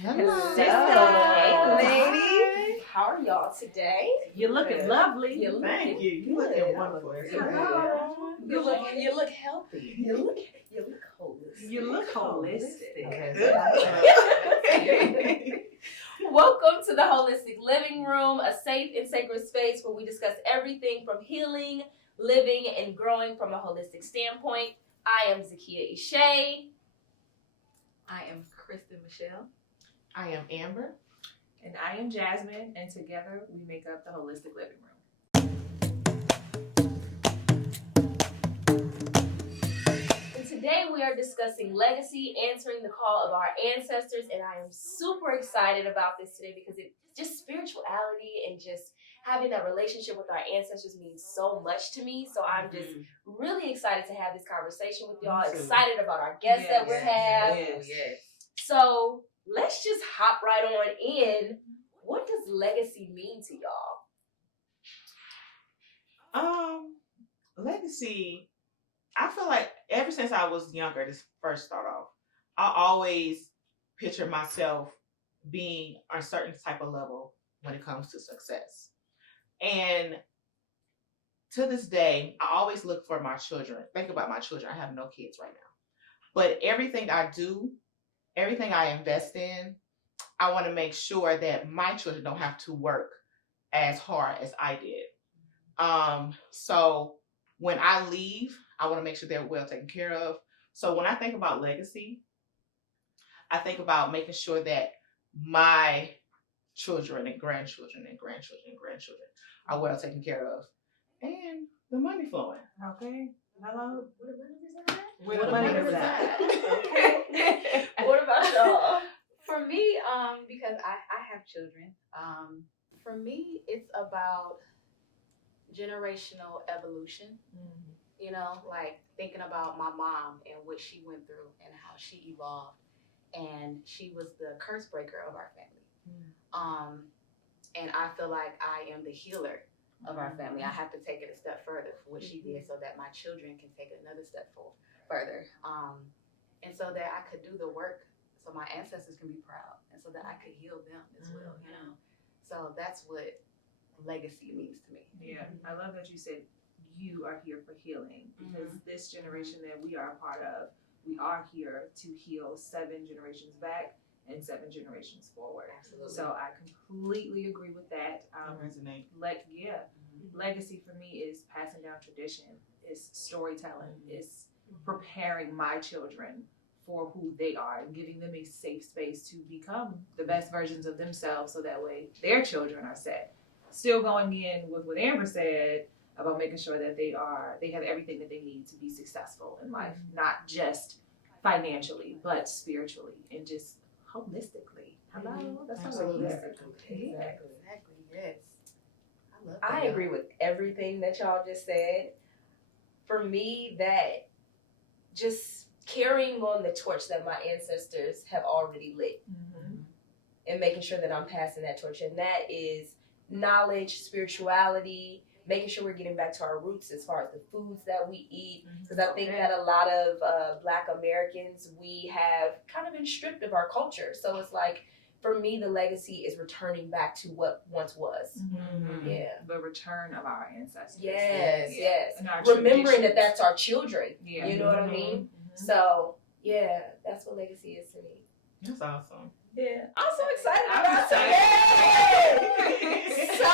Hello. Hey, ladies. How are y'all today? You're looking lovely. Thank you. You looking wonderful. Hello. You look healthy. You look holistic. You look holistic. Welcome to the Holistic Living Room, a safe and sacred space where we discuss everything from healing, living, and growing from a holistic standpoint. I am Zakia Ishay. I am Kristen Michelle. I am Amber. And I am Jasmine, and together we make up the Holistic Living Room. And today we are discussing legacy, answering the call of our ancestors, and I am super excited about this today because it's just spirituality and just having that relationship with our ancestors means so much to me. So I'm just really excited to have this conversation with y'all, excited about our guests that we have. Yes. So let's just hop right on in. What does legacy mean to y'all? Legacy, I feel like ever since I was younger, this first start off, I always picture myself being on a certain type of level when it comes to success. And to this day, I always look for my children. Think about my children. I have no kids right now. But everything I do, everything I invest in, I want to make sure that my children don't have to work as hard as I did. So when I leave, I want to make sure they're well taken care of. So when I think about legacy, I think about making sure that my children and grandchildren are well taken care of, and the money flowing. Okay. Hello. Where the money money is at? Okay. What about y'all? For me, because I have children, for me, it's about generational evolution. Mm-hmm. You know, like thinking about my mom and what she went through and how she evolved. And she was the curse breaker of our family. And I feel like I am the healer of our family. I have to take it a step further for what she did so that my children can take it another step further. And so that I could do the work so my ancestors can be proud and so that I could heal them as well, you know? So that's what legacy means to me. Yeah, I love that you said you are here for healing because this generation that we are a part of, we are here to heal 7 generations back and 7 generations forward. Absolutely. So I completely agree with that. Resonate. Legacy for me is passing down tradition, is storytelling, is preparing my children for who they are and giving them a safe space to become the best versions of themselves so that way their children are set. Still going in with what Amber said about making sure that they have everything that they need to be successful in life, not just financially, but spiritually and just holistically. Hello? That's not holistic. Exactly, yes. I love that. I agree with everything that y'all just said. For me, that just carrying on the torch that my ancestors have already lit and making sure that I'm passing that torch. And that is knowledge, spirituality, making sure we're getting back to our roots as far as the foods that we eat. Because I think that a lot of Black Americans, we have kind of been stripped of our culture. So it's like, for me, the legacy is returning back to what once was. Yeah. The return of our ancestors. Yes. And our Remembering traditions. that that's our children. Yeah. You know what I mean? So, yeah, that's what legacy is to me. That's awesome. Yeah. I'm so excited I'm about excited. today. So,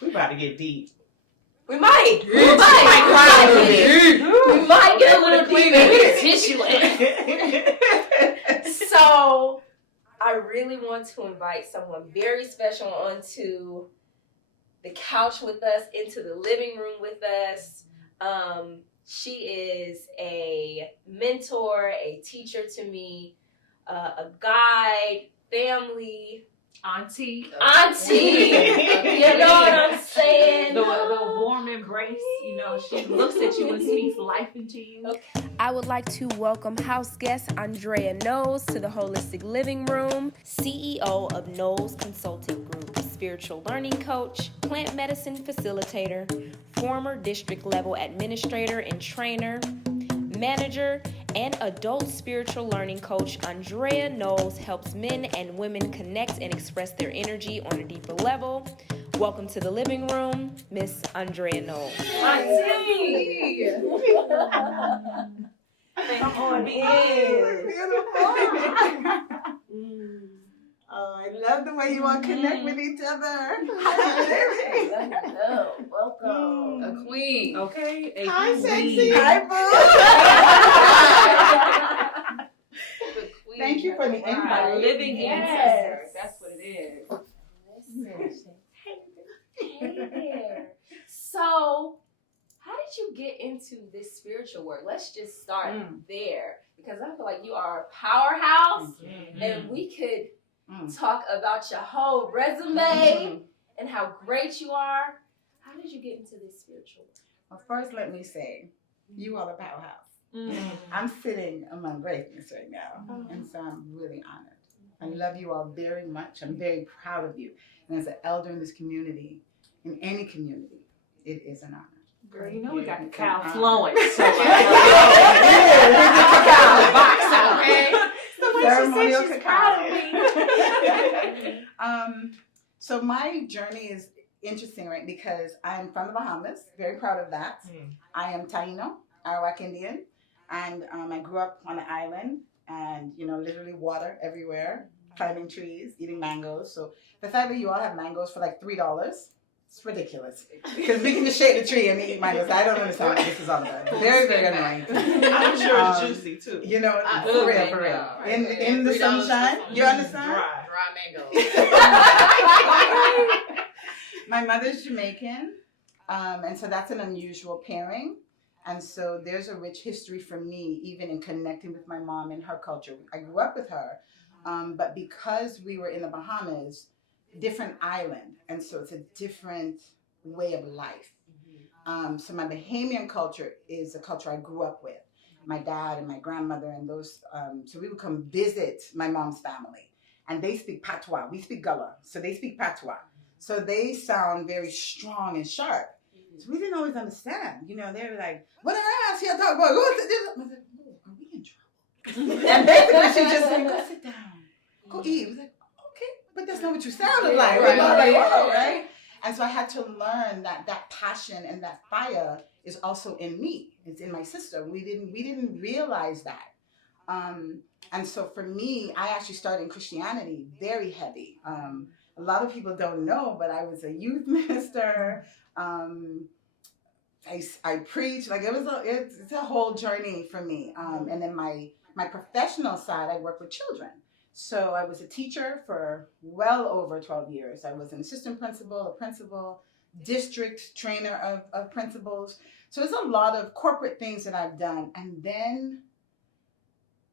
We about to get deep. we might We might cry a little bit. We might get a little deep and get a tissue in. So, I really want to invite someone very special onto the couch with us, into the living room with us. She is a mentor, a teacher to me, a guide, family, Auntie. you know what I'm saying? The warm embrace, you know, she looks at you and speaks life into you. Okay. I would like to welcome house guest Aundrea Knowles to the Holistic Living Room, CEO of Knowles Consulting Group, spiritual learning coach, plant medicine facilitator, former district level administrator and trainer, manager, and adult spiritual learning coach Aundrea Knowles helps men and women connect and express their energy on a deeper level. Welcome to the living room, Miss Aundrea Knowles. Come on in. Oh, I love the way you all connect with each other. Welcome. A queen. Okay. A Hi, queen. sexy. Hi, boo. The queen. Thank you for the Our invite. living ancestors. That's what it is. Listen. Hey there. So, how did you get into this spiritual work? Let's just start there, because I feel like you are a powerhouse, and we could talk about your whole resume and how great you are. How did you get into this spiritual work? Well, first, let me say, you are the powerhouse. I'm sitting among greatness right now, and so I'm really honored. I love you all very much. I'm very proud of you. And as an elder in this community, in any community, it is an honor. Girl, you know we got the It's cow an honor. flowing. So Ceremonial she's cacao. proud of me. So my journey is interesting, right? Because I'm from the Bahamas, very proud of that. I am Taino, Arawak Indian, and I grew up on an island, and literally water everywhere, climbing trees, eating mangoes. So the fact that you all have mangoes for like $3, it's ridiculous. Because we can just shake the tree and eat mangoes. I don't understand what this is all about. Very, very annoying. I'm sure it's juicy too. For real. In the sunshine, you understand? Dry mango. My mother's Jamaican, and so that's an unusual pairing. And so there's a rich history for me, even in connecting with my mom and her culture. I grew up with her, but because we were in the Bahamas, different island, and so it's a different way of life. So my Bahamian culture is a culture I grew up with. My dad and my grandmother and those, so we would come visit my mom's family. And they speak patois. We speak Gullah, so they speak patois. So they sound very strong and sharp. So we didn't always understand. They were like, what are you talking about? What's this? I was like, oh, are we in trouble? And basically she just said, go sit down. Go eat. I was like, okay, but that's not what you sounded like. Right. I was like, whoa, right? And so I had to learn that passion and that fire is also in me. It's in my sister. We didn't realize that. And so for me, I actually started in Christianity very heavy. A lot of people don't know, but I was a youth minister. I preached. Like it's a whole journey for me. And then my professional side, I work with children. So I was a teacher for well over 12 years. I was an assistant principal, a principal, district trainer of principals. So there's a lot of corporate things that I've done. And then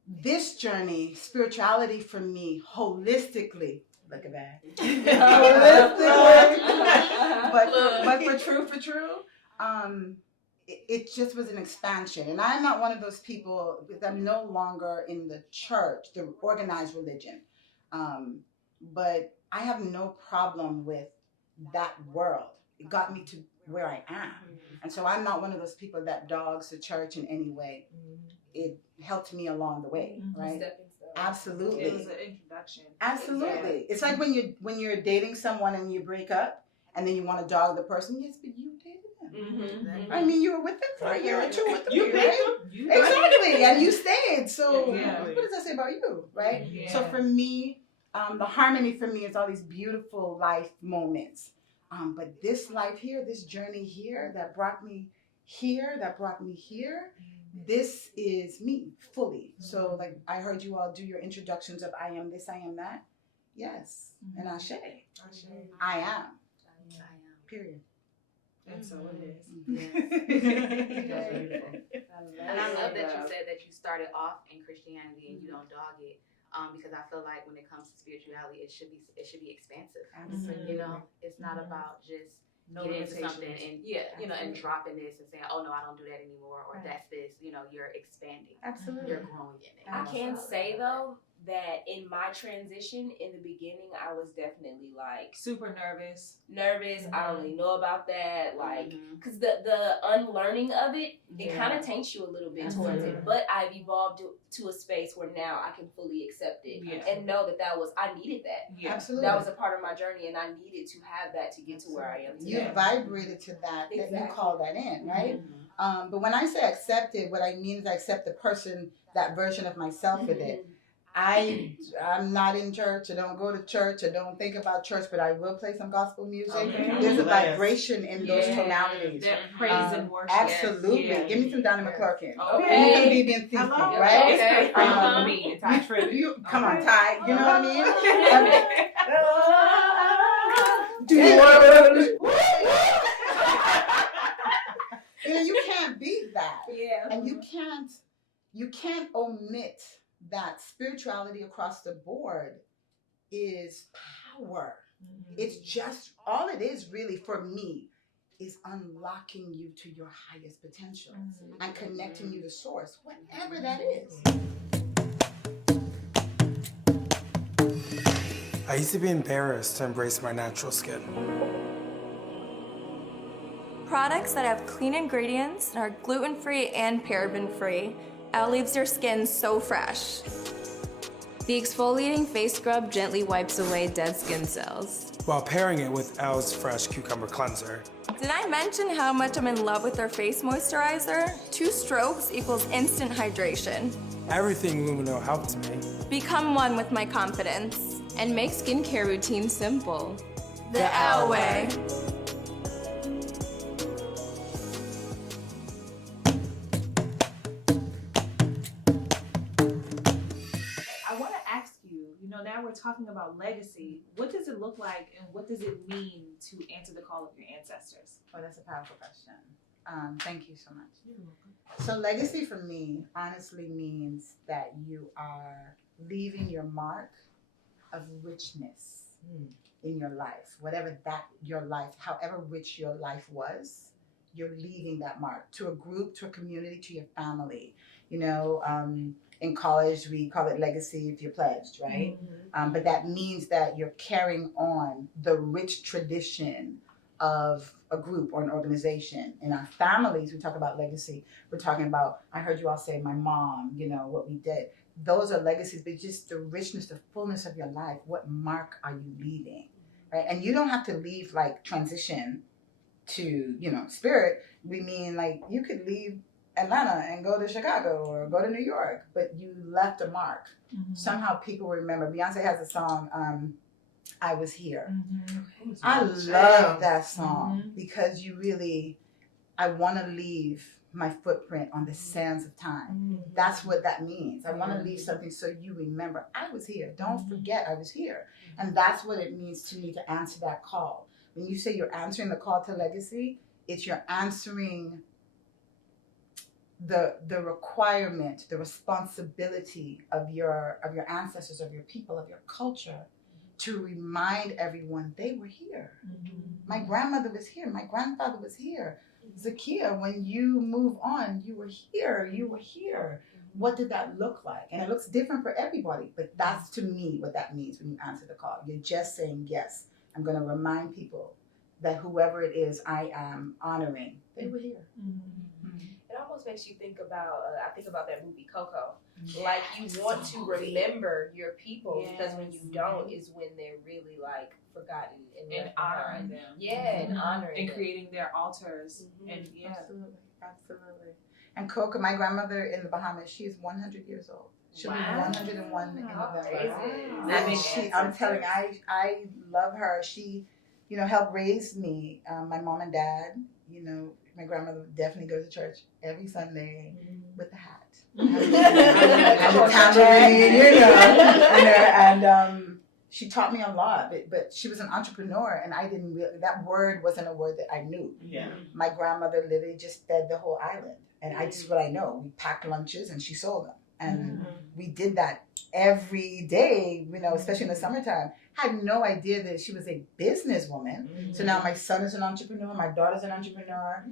this journey, spirituality for me, holistically, look at that. Holistically, but for true, it just was an expansion. And I'm not one of those people, because I'm no longer in the church, the organized religion. But I have no problem with that world. It got me to where I am. And so I'm not one of those people that dogs the church in any way. It helped me along the way, right? Absolutely. It was an introduction. Absolutely. Exactly. It's like when you're dating someone and you break up and then you want to dog the person. Yes, but you dated them. I mean, you were with them for a year or two with them, right? Exactly. And you stayed. So what does that say about you, right? Yeah. So for me, the harmony for me is all these beautiful life moments. But this life here, this journey here that brought me here, this is me fully. So like I heard you all do your introductions of I am this, I am that. Yes. And Ashe. I am. Period. And so it is. And I love that you said that you started off in Christianity and you don't dog it. Because I feel like when it comes to spirituality, it should be expansive. Absolutely. It's not about just getting into something and and dropping this and saying, oh no, I don't do that anymore, or that's this. You're expanding. Absolutely. You're growing in it. I can say though, that in my transition in the beginning, I was definitely like super nervous. I don't really know about that, like, Mhm. because the unlearning of it Yeah. kind of taints you a little bit towards Absolutely. it. But I've evolved to a space where now I can fully accept it Yeah. and know that I needed that. Yeah. Absolutely. That was a part of my journey, and I needed to have that to get to where I am today. You vibrated to that, that you Exactly. call that in, right? Mhm. But when I say accepted, what I mean is I accept the person, that version of myself with it. I'm not in church. I don't go to church. I don't think about church, but I will play some gospel music. Okay. There's a Yes. vibration in those Yeah. tonalities. That praise and worship. Absolutely. Yeah. Give me some Donnie Yes. McClurkin. Okay. Give me some BB&C, Hello. right? It's pretty crazy Um, for me. It's Ty Tribbett. Come on, Okay. Ty. You know what I mean? Do You know, you can't beat that. Yeah. And you can't omit that spirituality across the board is power. It's just, all it is really for me is unlocking you to your highest potential and connecting you to source, whatever that is. I used to be embarrassed to embrace my natural skin. Products that have clean ingredients and are gluten-free and paraben-free. Elle leaves your skin so fresh. The exfoliating face scrub gently wipes away dead skin cells. While pairing it with Elle's Fresh Cucumber Cleanser. Did I mention how much I'm in love with their face moisturizer? 2 strokes equals instant hydration. Everything Lumino helped me. Become one with my confidence. And make skincare routine simple. The Elle way. I want to ask you, now we're talking about legacy. What does it look like and what does it mean to answer the call of your ancestors? Oh, that's a powerful question. Thank you so much. So legacy for me honestly means that you are leaving your mark of richness in your life. Whatever that your life, however rich your life was, you're leaving that mark to a group, to a community, to your family. In college, we call it legacy if you're pledged, right? But that means that you're carrying on the rich tradition of a group or an organization. In our families, we talk about legacy. We're talking about, I heard you all say, my mom, what we did. Those are legacies, but just the richness, the fullness of your life. What mark are you leaving, right? And you don't have to leave, like, transition to, spirit. We mean, like, you could leave Atlanta and go to Chicago or go to New York, but you left a mark. Somehow people remember. Beyonce has a song, I Was Here. I love that song because I want to leave my footprint on the sands of time. That's what that means. I want to leave something so you remember, I was here. Don't forget I was here. And that's what it means to me to answer that call. When you say you're answering the call to legacy, it's you're answering the requirement, the responsibility of your ancestors, of your people, of your culture, to remind everyone they were here. My grandmother was here. My grandfather was here. Zakia, when you move on, you were here. You were here. What did that look like? And it looks different for everybody, but that's to me what that means when you answer the call. You're just saying, yes, I'm going to remind people that whoever it is I am honoring, they were here. It almost makes you think about, I think about that movie Coco. Like, you want to remember your people, because when you don't is when they're really, like, forgotten and left honoring behind. them. Yeah, and honoring And them. creating their altars. And Absolutely. And Coco, my grandmother in the Bahamas, she's 100 years old. She'll be 101 in November. I'm telling you, I love her. She, helped raise me. My mom and dad, my grandmother would definitely go to church every Sunday with the hat. And the tambourine, and she taught me a lot, but she was an entrepreneur, and I didn't really, that word wasn't a word that I knew. Yeah. My grandmother literally just fed the whole island, and that's what I know. We packed lunches and she sold them, and we did that every day, especially in the summertime. Had no idea that she was a businesswoman. So now my son is an entrepreneur, my daughter's an entrepreneur.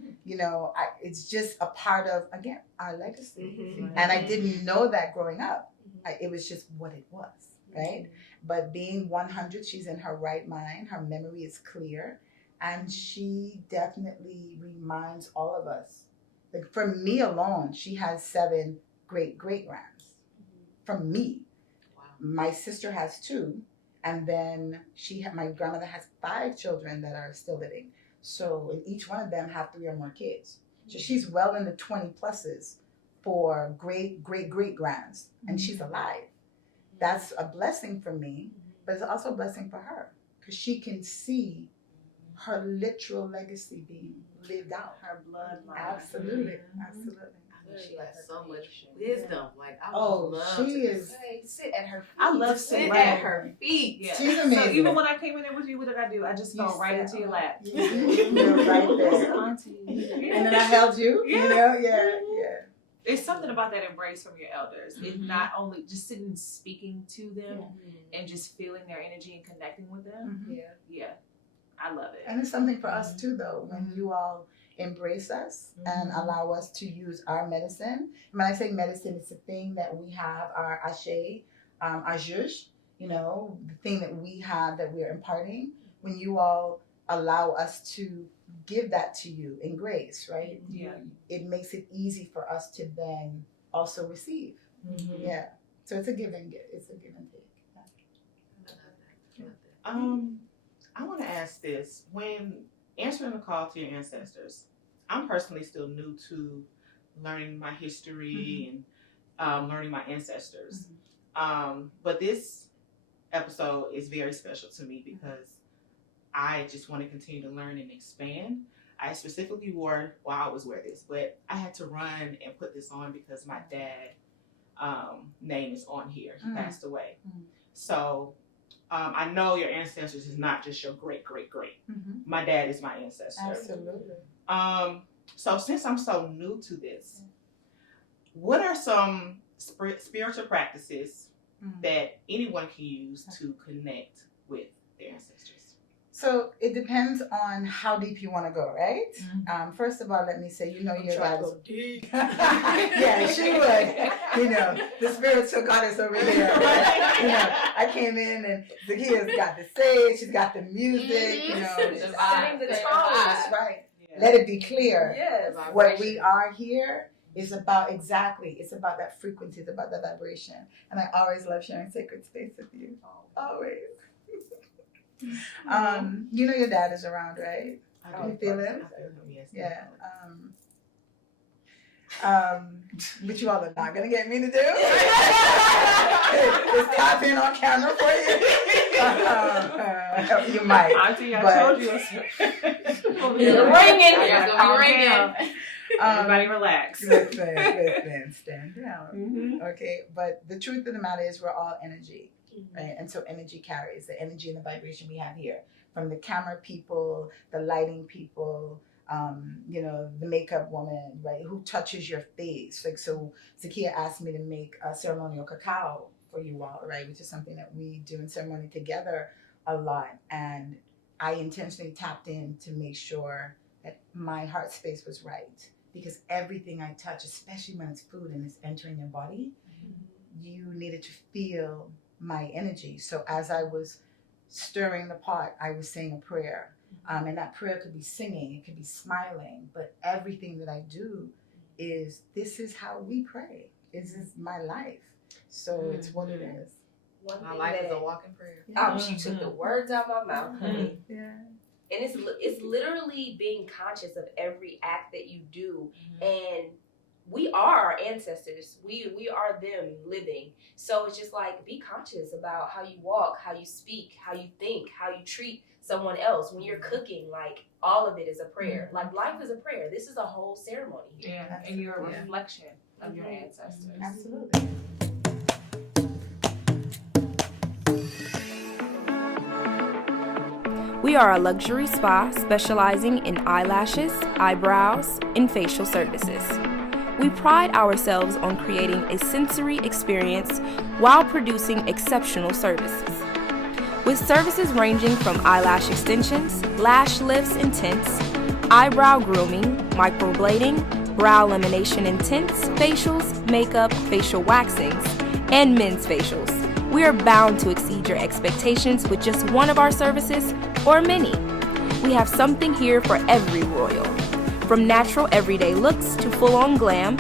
It's just a part of, again, our legacy. And I didn't know that growing up. It was just what it was, right? But being 100, she's in her right mind. Her memory is clear. And she definitely reminds all of us. Like for me alone, she has 7 great-great-grands. From me. Wow. My sister has 2. And then my grandmother has 5 children that are still living. So and each one of them have 3 or more kids. So she's well in the 20 pluses for great-great-great-grands. And she's alive. That's a blessing for me, but it's also a blessing for her. Because she can see her literal legacy being lived out. Her bloodline. Absolutely. Absolutely. I know she has so much wisdom. Like I Oh, would love she to is. Sit at her feet. I love sit sitting at her feet. Yeah. She's So amazing. even when I came in there with you, what did I do? I just You fell right sat into your lap. You're right there. Auntie. And then I held you. Yeah. You know? Yeah. There's something about that embrace from your elders. It's Mhm. not only just sitting and speaking to them and just feeling their energy and connecting with them. Mhm. Yeah, I love it. And it's something for us too, though, when you all embrace us and allow us to use our medicine. When I say medicine, it's the thing that we have, our ashe, ajuj, you know, the thing that we have that we're imparting. When you all allow us to give that to you in grace, right? Yeah. It makes it easy for us to then also receive. Yeah. So it's a give and get. It's a give and take. I want to ask this: when answering the call to your ancestors, I'm personally still new to learning my history and learning my ancestors. But this episode is very special to me because I just want to continue to learn and expand. I specifically I always wear this, but I had to run and put this on because my dad name is on here. He passed away. So I know your ancestors is not just your great. My dad is my ancestor. Absolutely. So since I'm so new to this, what are some spiritual practices that anyone can use to connect with their ancestors? So it depends on how deep you want to go, right? First of all, let me say, you know, your dad is... Yeah, she would. You know, the spiritual goddess over here. Right? You know, I came in and Zakia's got the sage, she's got the music, you know. The tones, right. Let it be clear. Yes. What we are here is about it's about that frequency, it's about that vibration. And I always love sharing sacred space with you. Always. You know your dad is around, right? You feel him? I feel him, yes. Yeah. But you all are not gonna get me to do. Just tap in on camera for you. You might. Auntie, I but- told you. You're ringing. It's gonna be ringing. Everybody relax. Listen, stand down. Okay, but the truth of the matter is we're all energy, right? And so energy carries the energy and the vibration we have here. From the camera people, the lighting people, you know, the makeup woman, right? Who touches your face. Like, so Zakia asked me to make a ceremonial cacao for you all, right? Which is something that we do in ceremony together a lot. And I intentionally tapped in to make sure that my heart space was right. Because everything I touch, especially when it's food and it's entering your body, you needed to feel my energy. So as I was stirring the pot, I was saying a prayer. And that prayer could be singing, it could be smiling, but everything that I do this is how we pray. This is my life. So it's what it is. My life is a walking prayer. She took the words out of my mouth, honey. Yeah. And it's literally being conscious of every act that you do. And we are our ancestors. We are them living. So it's just like, be conscious about how you walk, how you speak, how you think, how you treat someone else. When you're cooking, like, all of it is a prayer. Like, life is a prayer. This is a whole ceremony here. Yeah, and you're a reflection of your ancestors. Absolutely. We are a luxury spa specializing in eyelashes, eyebrows, and facial services. We pride ourselves on creating a sensory experience while producing exceptional services. With services ranging from eyelash extensions, lash lifts and tints, eyebrow grooming, microblading, brow lamination and tints, facials, makeup, facial waxings, and men's facials. We are bound to exceed your expectations with just one of our services or many. We have something here for every royal. From natural everyday looks to full-on glam,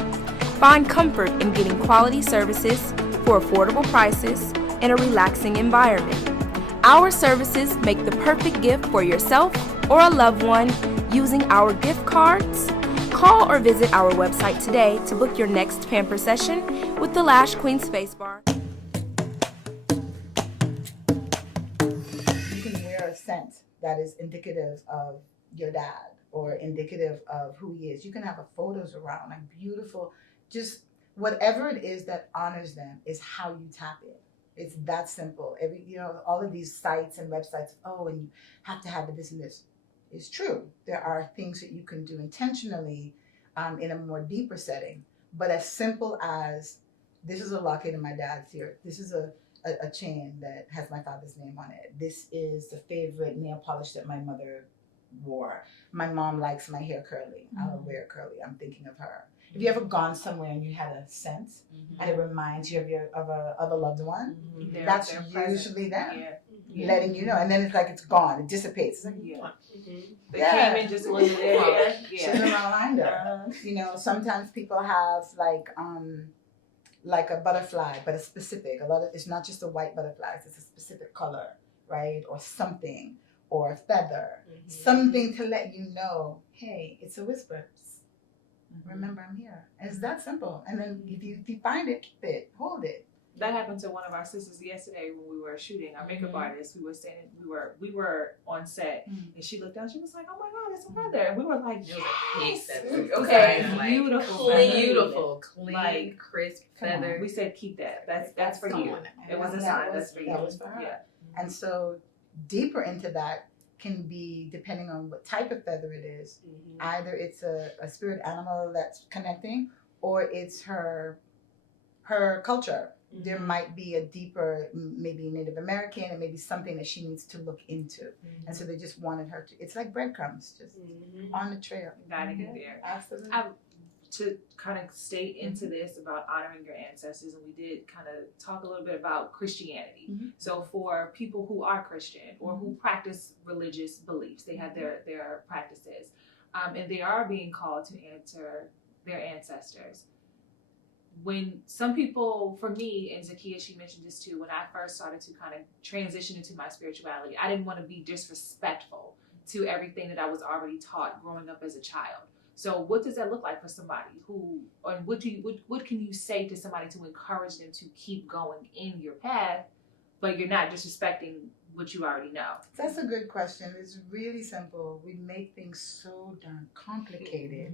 find comfort in getting quality services for affordable prices in a relaxing environment. Our services make the perfect gift for yourself or a loved one using our gift cards. Call or visit our website today to book your next pamper session with the Lash Queen Spacebar. You can wear a scent that is indicative of your dad or indicative of who he is. You can have photos around, like beautiful, just whatever it is that honors them is how you tap it. It's that simple. All of these sites and websites, and you have to have this and this. It's true. There are things that you can do intentionally in a more deeper setting. But as simple as, this is a locket in my dad's ear. This is a chain that has my father's name on it. This is the favorite nail polish that my mother wore. My mom likes my hair curly. I'll wear it curly. I'm thinking of her. Have you ever gone somewhere and you had a scent and it reminds you of a loved one? That's usually them letting you know, and then it's like it's gone, it dissipates. It's like, They came in just wasn't there. She's a reminder. Sometimes people have like a butterfly, but a specific. It's not just a white butterfly. It's a specific color, right, or something, or a feather, something to let you know, hey, it's a whisper. Remember, I'm here. And it's that simple. And then if you find it, keep it, hold it. That happened to one of our sisters yesterday when we were shooting. Our makeup artist, we were on set, and she looked down. She was like, "Oh my God, it's a feather!" And we were like, "Yes, beautiful, clean, like, crisp feather." We said, "Keep that. That's for you." It was a sign. That's for you. That was for her. Yeah. And so deeper into that can be, depending on what type of feather it is, either it's a spirit animal that's connecting, or it's her culture. There might be a deeper, maybe Native American, and maybe something that she needs to look into. And so they just wanted her to, it's like breadcrumbs, just on the trail. Gotta get there. Absolutely. To kind of stay into this about honoring your ancestors, and we did kind of talk a little bit about Christianity. So for people who are Christian or who practice religious beliefs, they have their practices, and they are being called to answer their ancestors. When some people, for me, and Zakiya, she mentioned this too, when I first started to kind of transition into my spirituality, I didn't want to be disrespectful to everything that I was already taught growing up as a child. So what does that look like for somebody what can you say to somebody to encourage them to keep going in your path, but you're not disrespecting what you already know? That's a good question. It's really simple. We make things so darn complicated.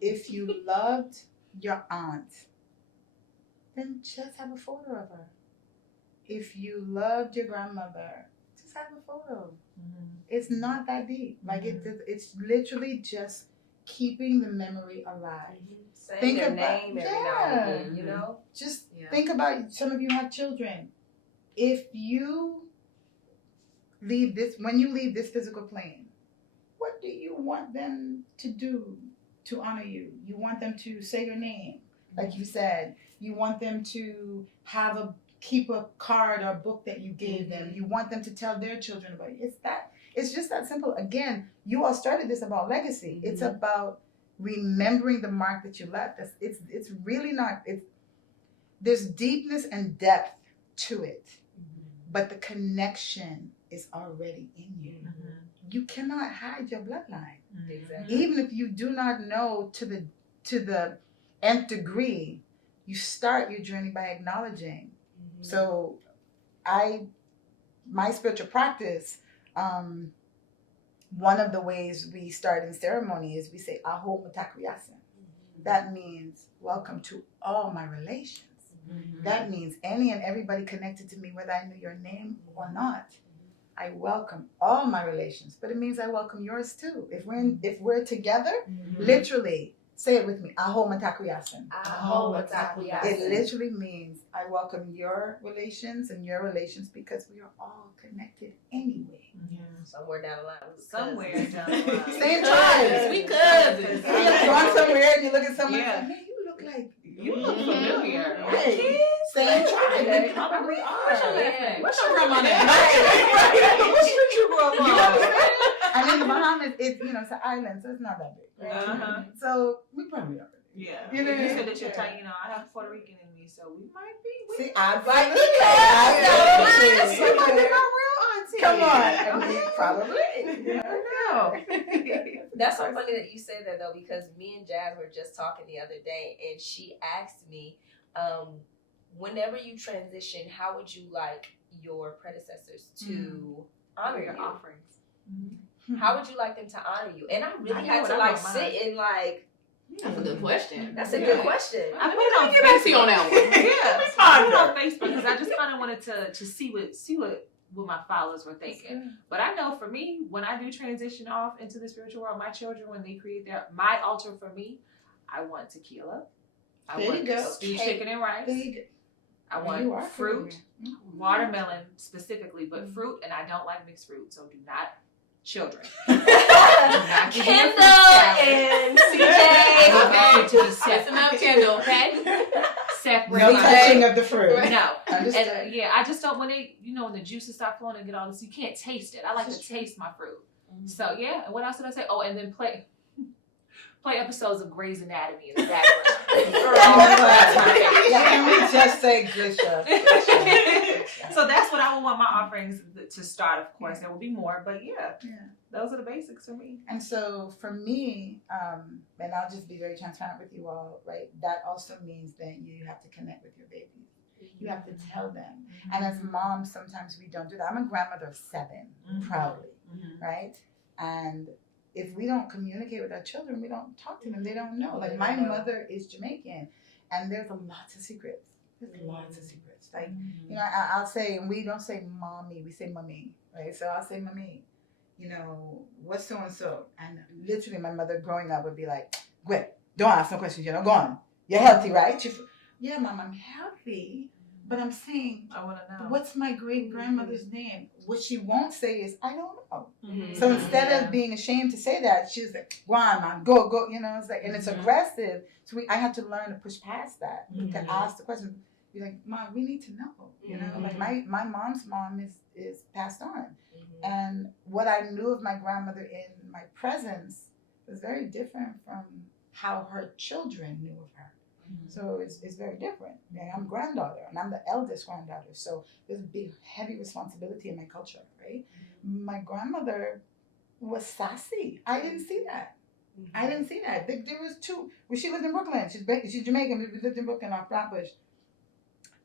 If you loved your aunt, then just have a photo of her. If you loved your grandmother, just have a photo. It's not that deep. Like it's literally just keeping the memory alive. Saying their name every now and then, Just think about, some of you have children. If you when you leave this physical plane, what do you want them to do to honor you? You want them to say your name, like you said. You want them to keep a card or a book that you gave them. You want them to tell their children about you. It's just that simple. Again, you all started this about legacy. It's about remembering the mark that you left. It's really not. There's deepness and depth to it, but the connection is already in you. You cannot hide your bloodline. Exactly. Even if you do not know to the nth degree, you start your journey by acknowledging. So my spiritual practice, one of the ways we start in ceremony is we say Aho Mutakriyasin. That means welcome to all my relations. That means any and everybody connected to me, whether I knew your name or not. I welcome all my relations, but it means I welcome yours too. If we're together, literally, say it with me, Aho Mutakriyasin. Aho Mutakriyasin. It literally means I welcome your relations and your relations because we are all connected anyway. Somewhere down the line. Somewhere down the line. Same tribes. We cousins. You've gone somewhere and you look at someone and say, man, you look like You look familiar. Hey, same tribe. They probably are. What's your grandma name? What street you grew up on? And in the Bahamas, it's it's an island, so it's not that big. Right? Uh-huh. So we probably are. Yeah. You know, You said that you're Taino. I have Puerto Rican in me, so we might be. See, I Come on. I mean, probably. That's so funny that you say that though, because me and Jazz were just talking the other day, and she asked me, whenever you transition, how would you like your predecessors to honor your you? offerings. How would you like them to honor you? And I really I know had what to I like want sit and like. That's a good question. That's a good question. I put it on Get back to you on that one. Yeah, I put it on Facebook because I just kind of wanted to see what my followers were thinking. But I know for me, when I do transition off into the spiritual world, my children, when they create my altar for me, I want tequila. I There want you go. stewed chicken and rice. There you go. I You want are fruit, familiar. watermelon specifically, but fruit, and I don't like mixed fruit, so do not. Children. Kendall and CJ. Set them out, Kendall, okay? Separate. No touching of the fruit. No. Understood. And I just don't, when when the juices start flowing and get all this, you can't taste it. I like to taste my fruit. So yeah, and what else did I say? Oh, and then play episodes of Grey's Anatomy in the background. Can we just say good show? So that's what I would want my offerings to start, of course. There will be more, but those are the basics for me. And so for me, and I'll just be very transparent with you all, right? That also means that you have to connect with your babies. You have to tell them. And as moms, sometimes we don't do that. I'm a grandmother of 7, proudly, right? And if we don't communicate with our children, we don't talk to them. They don't know. Like my mother is Jamaican, and there's lots of secrets. There's lots of secrets. Like, I'll say, and we don't say mommy, we say mummy, right? So I'll say mummy, what's so-and-so? And literally my mother growing up would be like, Gwen, don't ask no questions, go on. You're healthy, right? Yeah, Mom, I'm healthy. But I'm saying, I want to know. What's my great-grandmother's name? What she won't say is, I don't know. So instead of being ashamed to say that, she's like, go on, Mom, go. It's like, and it's aggressive. So I had to learn to push past that, to ask the question. Be like, Mom, we need to know. Like my mom's mom is passed on. And what I knew of my grandmother in my presence was very different from how her children knew of her. So it's very different. I'm granddaughter, and I'm the eldest granddaughter. So there's a big, heavy responsibility in my culture, right? My grandmother was sassy. I didn't see that. There was 2. Well, she lived in Brooklyn. She's Jamaican. We lived in Brooklyn on Flatbush.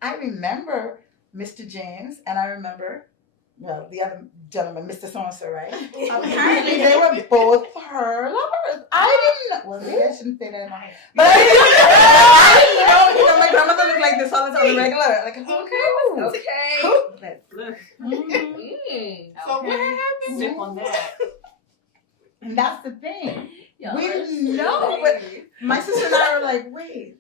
I remember Mr. James, and I remember, the other gentleman, Mr. So-and-so, right? Apparently, they were both her lovers. I didn't know. Well, maybe I shouldn't say that. But I didn't know. My grandmother looked like this all the time, regular. Like, Okay. So what happened? Sip on that. And that's the thing. We didn't know. But my sister and I were like, wait.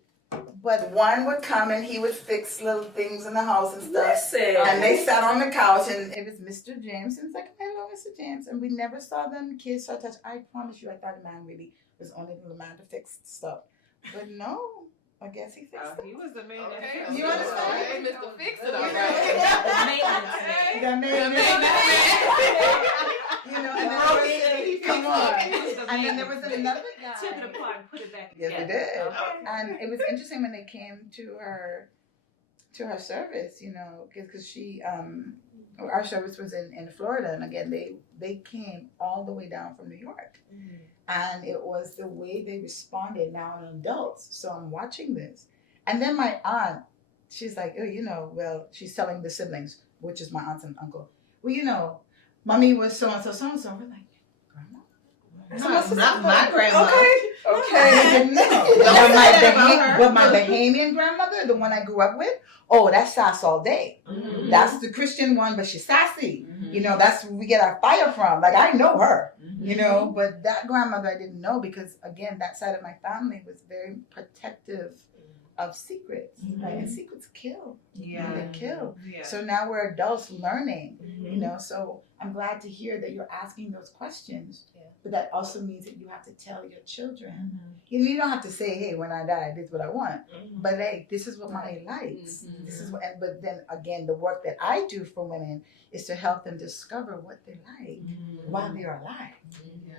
But one would come and he would fix little things in the house and stuff. And they sat on the couch and it was Mr. James. And it's like, hello, Mr. James. And we never saw them kiss or touch. I promise you, I thought the man really was only the man to fix stuff. But no, I guess he fixed it. He was the man that Okay, fixed You it. understand? Hey, Mr. Fix It, all The right. maintenance man. And then come on. And then there was another guy. Took it apart and put it back Yes, together. we did. Okay. And it was interesting when they came to her service, because she, our service was in Florida, and again, they came all the way down from New York. And it was the way they responded now in adults. So I'm watching this. And then my aunt, she's like, well, she's telling the siblings, which is my aunts and uncle, well, Mommy was so-and-so, so-and-so. We're like, Grandma? Not my grandma. Okay. But my Bahamian grandmother, the one I grew up with, that's sass all day. That's the Christian one, but she's sassy. That's where we get our fire from. Like, I know her, but that grandmother I didn't know because, again, that side of my family was very protective of secrets, right? And secrets kill. Yeah. They kill. Yeah. So now we're adults learning, Mhm. you know. So I'm glad to hear that you're asking those questions. Yeah. But that also means that you have to tell your children. Mhm. You don't have to say, hey, when I die, this is what I want. Mhm. But hey, this is what mommy likes. Mhm. This is what. But then again, the work that I do for women is to help them discover what they like while they're alive.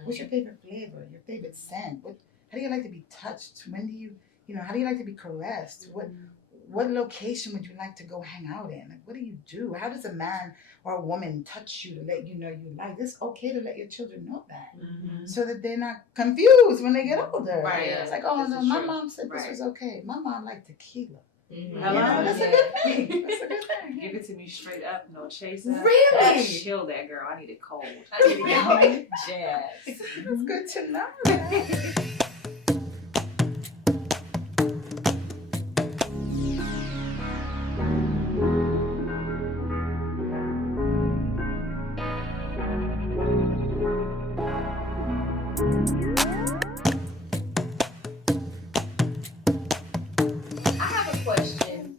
What's your favorite flavor? Your favorite scent? How do you like to be touched? When do you how do you like to be caressed? What location would you like to go hang out in? Like, what do you do? How does a man or a woman touch you to let you know you like? It's okay to let your children know that, so that they're not confused when they get older. Right. It's like, oh This no, is my true. mom said this Right. was okay. My mom liked tequila. Hello? That's a good thing. That's a good thing. Give it to me straight up, no chaser. Really? Chill that girl. I need it cold. I need to get jazz. That's good to know. I have a question.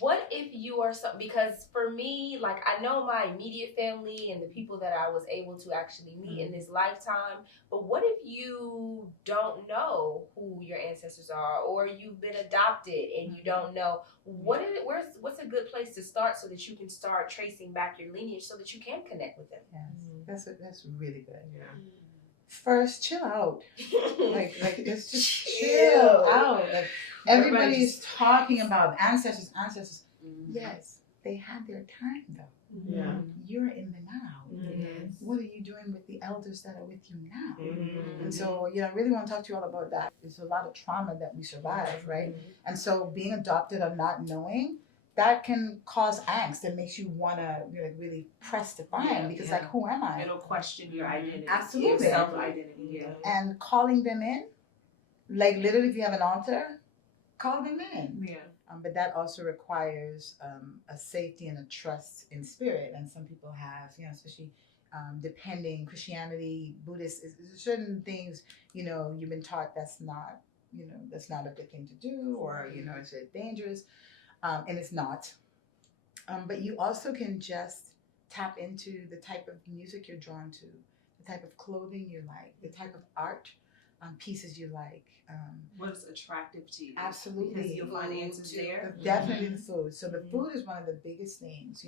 What if you are because for me, like I know my immediate family and the people that I was able to actually meet in this lifetime, but what if you don't know who your ancestors are, or you've been adopted and you don't know? What's a good place to start so that you can start tracing back your lineage so that you can connect with them? Yes, that's really good. Yeah. First, chill out. Like it's just Chill. chill out. Like everybody's talking about ancestors. Yes, they had their time though. Yeah. You're in the now. Mhm. What are you doing with the elders that are with you now? Mhm. And so, I really want to talk to you all about that. There's a lot of trauma that we survive, right? And so being adopted or not knowing, that can cause angst. It makes you want to really press to find because like, who am I? It'll question your identity. Absolutely. Your self-identity, yeah. And calling them in, like literally if you have an altar, call them in. Yeah. But that also requires a safety and a trust in spirit. And some people have, especially depending Christianity, Buddhist, certain things, you've been taught that's not a good thing to do, or, it's dangerous. And it's not. But you also can just tap into the type of music you're drawn to, the type of clothing you like, the type of art pieces you like. What's attractive to you? Absolutely. Because you'll find answers there. Definitely the food. So the food is one of the biggest things,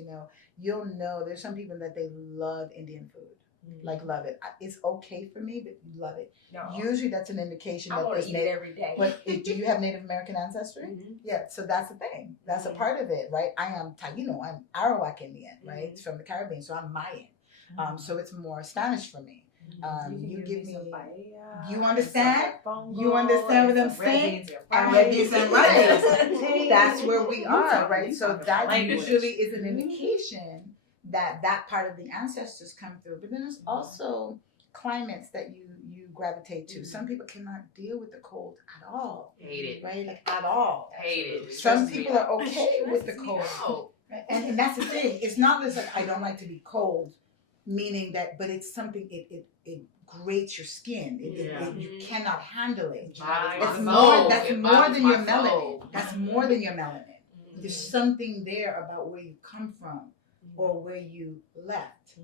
You'll know there's some people that they love Indian food. Like love it. It's okay for me, but you love it. No, Usually that's an indication I that want there's to eat it every day. But do you have Native American ancestry? Yeah, so that's the thing. That's a part of it, right? I am Taino, I'm Arawak Indian, right? It's from the Caribbean, so I'm Mayan. So it's more Spanish for me. You give me, you understand? You understand what I'm saying? And red beans and rice. That's where we are, right? So that usually is an indication that part of the ancestors come through. But then there's also climates that you gravitate to. Some people cannot deal with the cold at all. Hate it. Right? Like at all. Hate it. Some people are okay with the cold. And that's the thing. It's not just like I don't like to be cold, meaning that, but it's something, it grates your skin. You cannot handle it. That's more than your melanin. That's more than your melanin. There's something there about where you come from or where you left.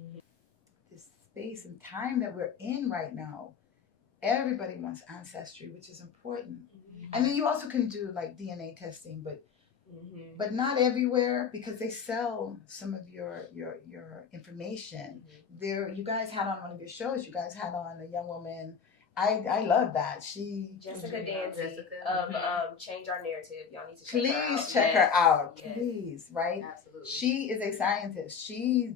This space and time that we're in right now, everybody wants ancestry, which is important. And then you also can do like DNA testing, but not everywhere, because they sell some of your information. There, you guys had on one of your shows. You guys had on a young woman. I love that. Jessica Dancy of Change Our Narrative. Y'all need to check her out. Please check her out. Yes. Please, right? Absolutely. She is a scientist. She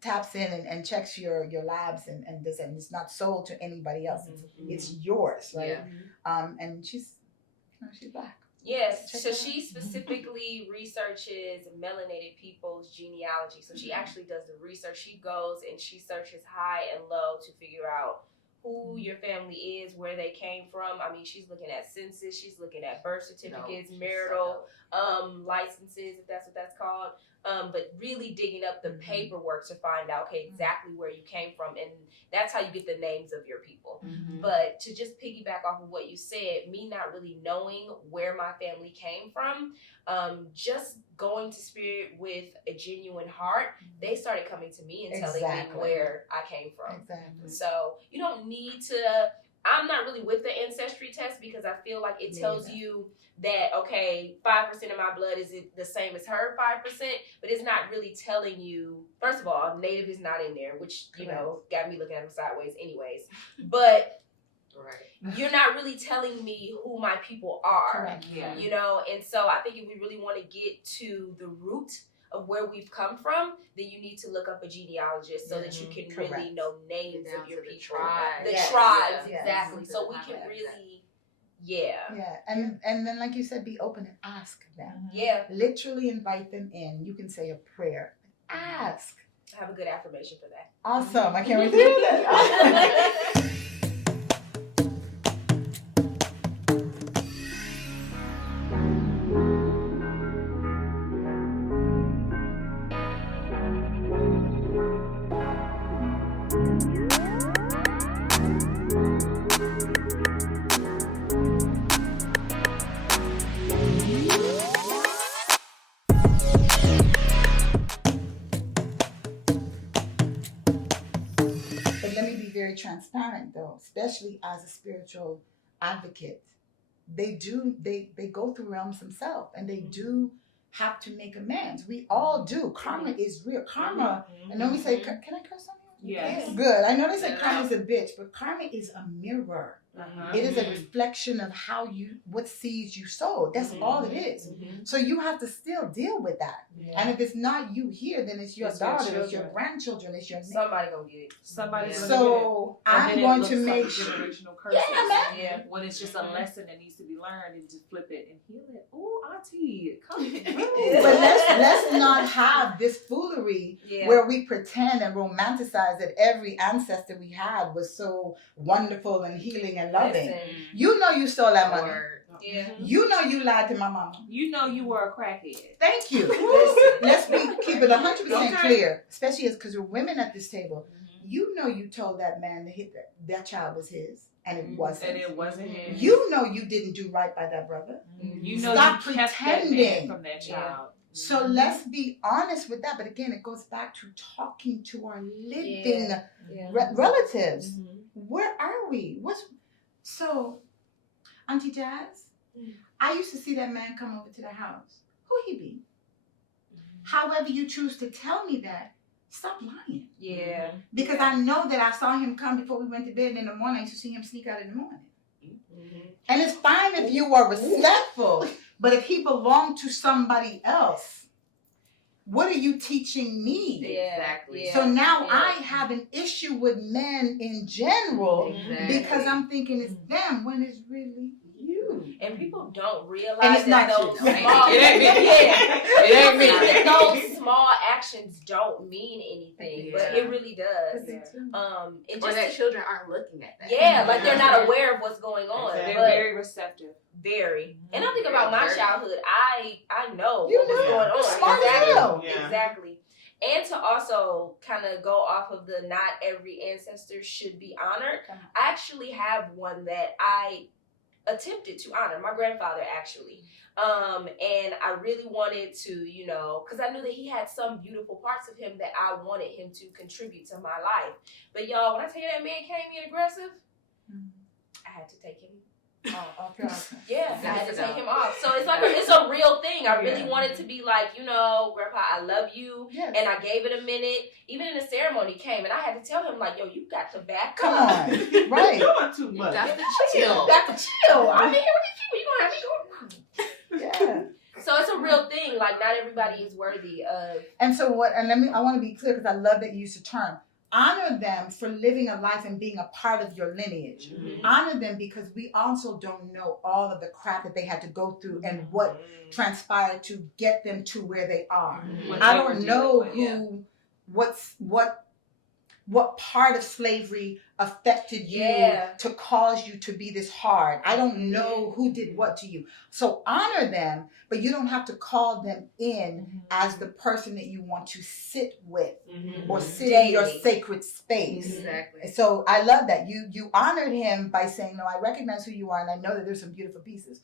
taps in and checks your labs and this, and it's not sold to anybody else. It's yours, right? And she's Black. Yes, so she specifically researches melanated people's genealogy. So she actually does the research. She goes and she searches high and low to figure out who your family is, where they came from. I mean, she's looking at census, she's looking at birth certificates, marital licenses, if that's what that's called. but really digging up the paperwork to find out, okay, exactly where you came from. And that's how you get the names of your people. But to just piggyback off of what you said, me not really knowing where my family came from, just going to Spirit with a genuine heart, they started coming to me and telling me where I came from. So you don't need to, I'm not really with the ancestry test because I feel like it tells you that, okay, 5% of my blood is the same as her 5%, but it's not really telling you, first of all, Native is not in there, which, you know, got me looking at them sideways anyways. But you're not really telling me who my people are, you know? And so I think if we really want to get to the root of where we've come from, then you need to look up a genealogist so that you can really know names of your people. The tribes, exactly. So we can really... And then, like you said, be open and ask them. Literally invite them in. You can say a prayer. Ask. I have a good affirmation for that. Awesome. I can't wait to hear that. Transparent though, especially as a spiritual advocate, they go through realms themselves, and they do have to make amends. We all do. Karma is real. Karma, I know we say, can I curse on you? Yes. Good. I know they say karma is a bitch, but karma is a mirror. It is a reflection of what seeds you sowed. That's all it is. So you have to still deal with that. And if it's not you here, then it's your daughter, it's your grandchildren, it's your somebody gonna get it. Somebody's gonna so get it. I'm going to make generational curses. Man. When it's just a lesson that needs to be learned, and just flip it and heal it. Oh, auntie, come through. But let's not have this foolery where we pretend and romanticize that every ancestor we had was so wonderful and healing and loving. Listen. You know you stole that money. Yeah. You know you lied to my mama. You know you were a crackhead. Thank you. Let's keep it 100% clear, especially because we're women at this table. You know you told that man that child was his, and it wasn't. And it wasn't his. You know you didn't do right by that brother. You know Stop you kept pretending that man from that child. So let's be honest with that. But again, it goes back to talking to our living relatives. Where are we? So, Auntie Jazz, I used to see that man come over to the house. Who he be? However you choose to tell me that, stop lying. Because I know that I saw him come before we went to bed, and in the morning I used to see him sneak out in the morning. And it's fine if you are respectful, but if he belonged to somebody else, what are you teaching me? Exactly. So now I have an issue with men in general because I'm thinking it's them when it's really you. And people don't realize And it's that not those you. small, It ain't me. those small actions don't mean anything, but it really does. Or that children aren't looking at that. Like they're not aware of what's going on. They're But very receptive. very. And I think about my childhood. I know You what was know. going on. Smart as hell. Exactly. And to also kind of go off of the not every ancestor should be honored, I actually have one that I attempted to honor, my grandfather actually. And I really wanted to, you know, because I knew that he had some beautiful parts of him that I wanted him to contribute to my life. But y'all, when I tell you that man came in aggressive, I had to take him off. I had to take him off. So it's like it's a real thing. I really wanted to be like, you know, Grandpa, I love you. And I gave it a minute. Even in the ceremony came, and I had to tell him like, yo, you got to back Come up. on. Right. You're doing too much. You got to chill. I'm here with these people. You gonna have me go. So it's a real thing. Like not everybody is worthy of. And so what? And I want to be clear because I love that you used the term. Honor them for living a life and being a part of your lineage. Honor them because we also don't know all of the crap that they had to go through and what transpired to get them to where they are. I don't know what what part of slavery affected you to cause you to be this hard. I don't know who did what to you. So honor them, but you don't have to call them in as the person that you want to sit with or sit in your sacred space. Exactly. So I love that. You honored him by saying, no, I recognize who you are and I know that there's some beautiful pieces.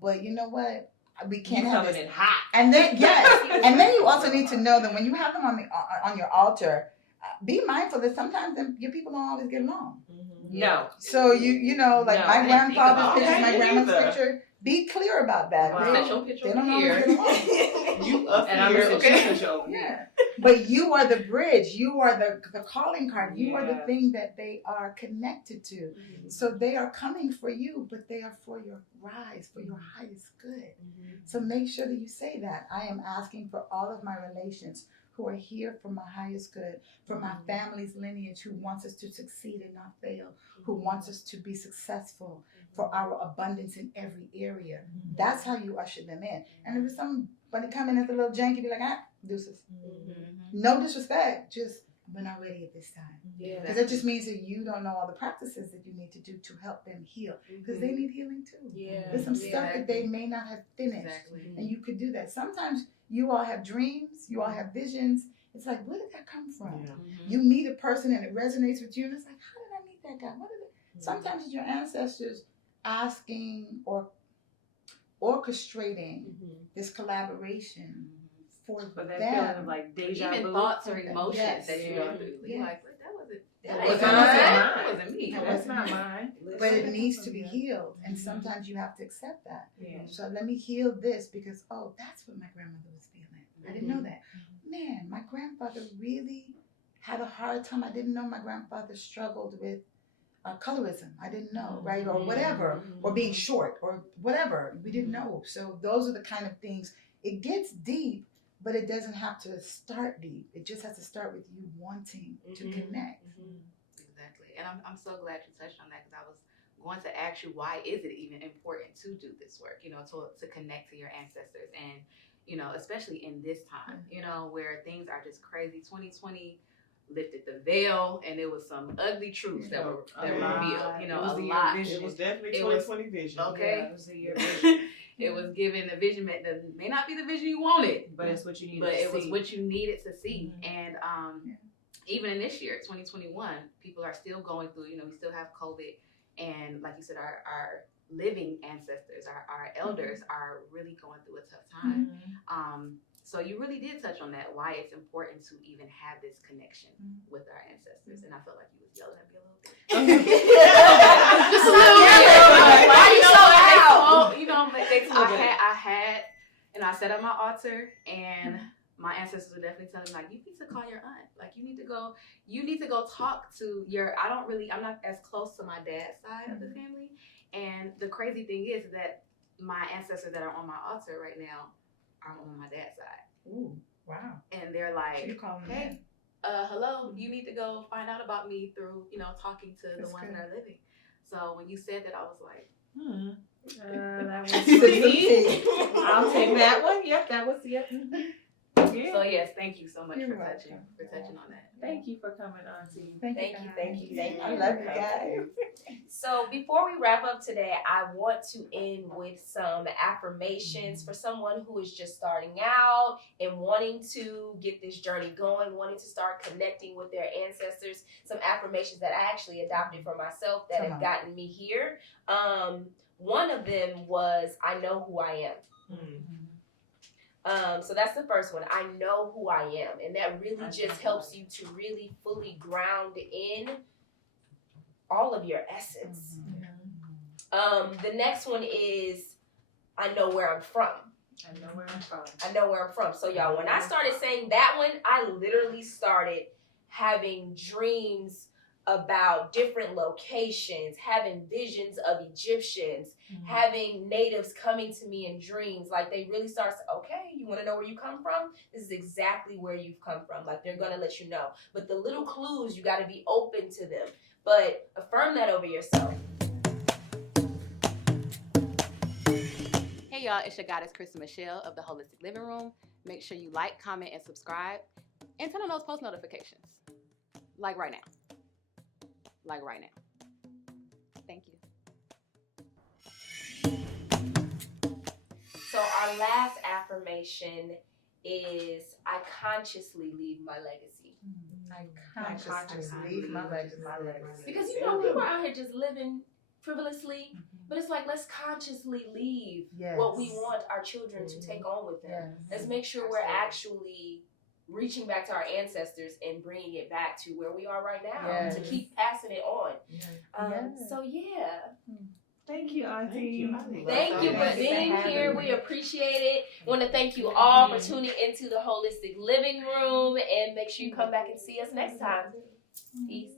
But you know what? We can't have this. Coming in hot. And then and then you also need to know that when you have them on your altar, be mindful that sometimes your people don't always get along. No. So you know, like my grandfather's picture, my grandma's either. picture. Be clear about that. Wow. They don't always get along. You up And I'm here, gonna okay? sit over Yeah. here. But you are the bridge. You are the calling card. You are the Yeah. thing that they are connected to. So they are coming for you, but they are for your rise, for your highest good. So make sure that you say that. I am asking for all of my relations who are here for my highest good, for my family's lineage who wants us to succeed and not fail, who wants us to be successful, for our abundance in every area. That's how you usher them in. And if somebody come in as a little janky, be like, deuces. No disrespect, just we're not ready at this time. Because that just means that you don't know all the practices that you need to do to help them heal. Because they need healing too. There's some stuff that they may not have finished. And you could do that. Sometimes you all have dreams, you all have visions. It's like, where did that come from? You meet a person and it resonates with you, and it's like, how did I meet that guy? What did it? Sometimes it's your ancestors asking or orchestrating this collaboration for But that them. feeling of like deja Even vu. thoughts or emotions Yes. that you go through. You're Yes. like, but that wasn't That that wasn't wasn't me. That's not mine. But it needs to be healed, and sometimes you have to accept that. So let me heal this because, oh, that's what my grandmother was feeling. I didn't know that. Man, my grandfather really had a hard time. I didn't know my grandfather struggled with colorism. I didn't know, right? Or whatever, or being short, or whatever. We didn't know. So those are the kind of things. It gets deep, but it doesn't have to start deep. It just has to start with you wanting to connect. Exactly. And I'm so glad you touched on that, because I was going to ask you, why is it even important to do this work, to connect to your ancestors, and especially in this time, where things are just crazy. 2020 lifted the veil, and there was some ugly truths that were revealed. It was a the year lot. vision. It was definitely It was- 2020 vision. Okay. Yeah, it was the year vision. It was given a vision that may not be the vision you wanted, But it's what you needed but to it see. was what you needed to see. And even in this year, 2021, people are still going through, we still have COVID. And like you said, our living ancestors, our elders are really going through a tough time. So you really did touch on that, why it's important to even have this connection with our ancestors. And I felt like you was yelling at me a little bit. Just a little bit. Why you so loud? I sat at my altar, and my ancestors were definitely telling me, like, you need to call your aunt. Like, you need to go talk to I'm not as close to my dad's side of the family. And the crazy thing is that my ancestors that are on my altar right now are on my dad's side. Ooh, wow. And they're like, You're calling them hey, in. hello, you need to go find out about me through, talking to That's the ones good. that are living. So when you said that, I was like, that was me. I'll take that one. Yep, that was Yeah. So yes, thank you so much You're for welcome. touching on that. Thank you for coming, Auntie. Thank you. I love you guys. So before we wrap up today, I want to end with some affirmations for someone who is just starting out and wanting to get this journey going, wanting to start connecting with their ancestors. Some affirmations that I actually adopted for myself that have gotten me here. One of them was, I know who I am. So that's the first one. I know who I am. And that really just helps you to really fully ground in all of your essence. The next one is, I know where I'm from. I know where I'm from. I know where I'm from. So y'all, when I started saying that one, I literally started having dreams about different locations, having visions of Egyptians, having natives coming to me in dreams. Like, they really start to, okay, you want to know where you come from? This is exactly where you've come from. Like, they're going to let you know. But the little clues, you got to be open to them. But affirm that over yourself. Hey y'all, it's your goddess Krista Michelle of the Holistic Living Room. Make sure you like, comment, and subscribe, and turn on those post notifications. Like right now. Like right now. Thank you. So our last affirmation is I consciously leave my legacy. I consciously leave my legacy. Because you know, people are out here just living frivolously, but it's like, let's consciously leave what we want our children to take on with them. Let's make sure we're actually reaching back to our ancestors and bringing it back to where we are right now to keep passing it on. So yeah. Thank you, Auntie. Thank you for being here. We appreciate it. Want to thank you all for tuning into the Holistic Living Room, and make sure you come back and see us next time. Peace.